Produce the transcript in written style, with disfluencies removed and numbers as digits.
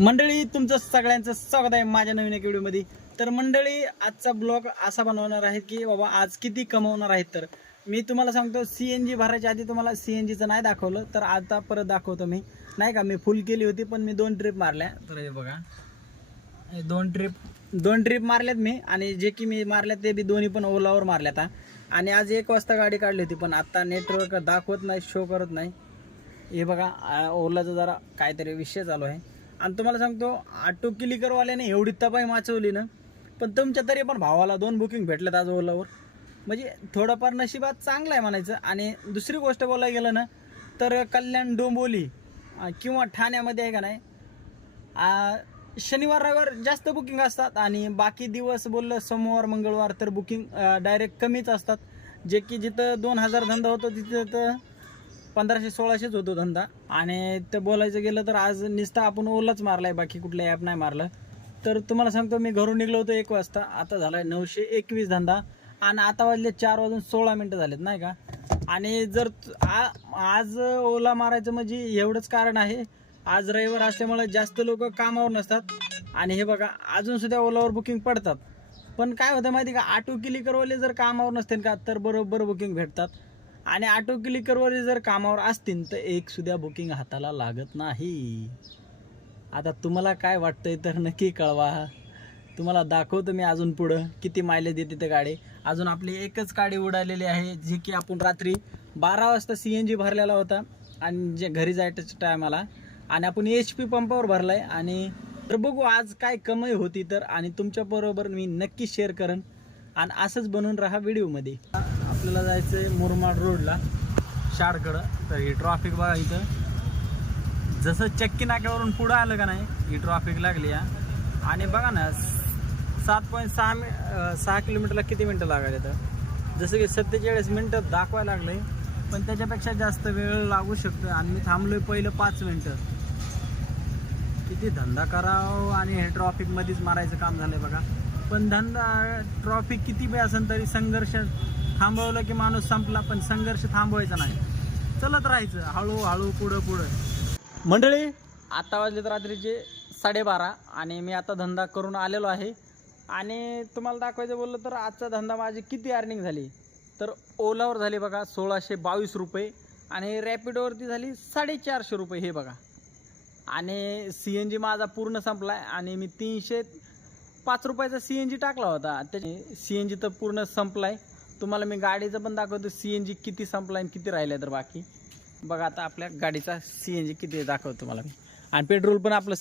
मंडळी, तुमचं सगळ्यांचं स्वागत आहे माझ्या नवीन एक व्हिडिओमध्ये. तर मंडळी, आजचा ब्लॉग असा बनवणार आहे की बाबा आज किती कमवणार आहेत. तर मी तुम्हाला सांगतो, CNG भरायच्या आधी तुम्हाला CNGचं नाही दाखवलं, तर आता परत दाखवतो मी. नाही का, मी फुल केली होती पण मी 2 ट्रिप मारल्या. तर हे बघा, हे दोन ट्रिप मारल्यात मी, आणि जे की मी मारल्यात ते बी दोन्ही पण ओलावर मारल्यात. आणि आज 1 वाजता गाडी काढली होती, पण आता नेटवर्क दाखवत नाही, शो करत नाही. हे बघा, ओलाचा जरा काहीतरी विषय चालू आहे. आणि तुम्हाला सांगतो, ऑटो क्लिकरवाल्याने एवढी तपाई माचवली ना, पण तुमच्या तरी पण भावाला 2 बुकिंग भेटलेत आज ओलावर. म्हणजे थोडंफार नशिबात चांगलं आहे म्हणायचं. आणि दुसरी गोष्ट बोलायला गेलं ना, तर कल्याण, डोंबिवली किंवा ठाण्यामध्ये आहे का नाही, शनिवार रविवार जास्त बुकिंग असतात, आणि बाकी दिवस बोललं सोमवार मंगळवार तर बुकिंग डायरेक्ट कमीच असतात. जे की जिथं 2000 धंदा होतो तिथं तर 1500-1600च होतो धंदा. आणि ते बोलायचं गेलं तर आज नुसता आपण ओलाच मारलाय, बाकी कुठलं ॲप नाही मारलं. तर तुम्हाला सांगतो, मी घरून निघलो होतो 1 वाजता, आता झालाय 921 धंदा, आणि आता वाजले 4:16 झालेत नाही का. आणि जर आज ओला मारायचं म्हणजे एवढंच कारण आहे, आज रविवार असल्यामुळे जास्त लोक कामावर नसतात. आणि हे बघा, अजून सुद्धा ओलावर बुकिंग पडतात. पण काय होतं माहिती का, ऑटो क्लिकरवाले जर कामावर नसतील का, तर बरोबर बुकिंग भेटतात. आणि ऑटो क्लिकरवर जर कामावर असतील तर एक सुद्धा बुकिंग हाताला लागत नाही. आता तुम्हाला काय वाटतंय तर नक्की कळवा. तुम्हाला दाखवतो मी अजून पुढं किती मायलेज देते ते गाडी. अजून आपली एकच गाडी उडालेली आहे, जी की आपण रात्री 12 वाजता CNG भरलेला होता, आणि जे घरी जायच्या टायमाला, आणि आपण HP पंपावर भरलाय. आणि तर बघू आज काय कमाई होती तर, आणि तुमच्याबरोबर मी नक्की शेअर करेन. आणि असंच बनवून राहा व्हिडिओमध्ये. आपल्याला जायचं आहे मुरमाड रोडला, शाळकडं. तर ही ट्रॉफिक बघा, इथं जसं चक्की नाक्यावरून पुढं आलं का नाही, ही ट्रॉफिक लागली आहे. आणि बघा ना, 7.6 किलोमीटरला किती मिनटं लागायला तर, जसं की 47 मिनटं दाखवायला लागलं आहे, पण त्याच्यापेक्षा जास्त वेळ लागू शकतो. आणि मी थांबलो आहे पहिलं 5 मिनटं. किती धंदा करावं, आणि हे ट्रॉफिकमध्येच मारायचं काम झालं आहे बघा. पण धंदा ट्रॉफिक किती बी असेल तरी संघर्ष थांबवलं की माणूस संपला, पण संघर्ष थांबवायचा नाही, चलत राहायचं हळूहळू पुढं. मंडळी, आता वाजले तर रात्रीचे 12:30, आणि मी आता धंदा करून आलेलो आहे. आणि तुम्हाला दाखवायचं बोललं तर आजचा धंदा माझी किती अर्निंग झाली तर, ओलावर झाली बघा 1622 रुपये, आणि रॅपिडोवरती झाली 450 रुपये. हे बघा. आणि CNG माझा पूर्ण संपला आहे, आणि मी 305 रुपयाचा CNG टाकला होता, त्याचे CNG तर पूर्ण संपला आहे. तुम्हाला मी गाडीचं पण दाखवतो CNG किती संपला आणि किती राहिलं तर बाकी. बघा, आता आपल्या गाडीचा CNG किती दाखवतो तुम्हाला मी. आणि पेट्रोल पण आपलं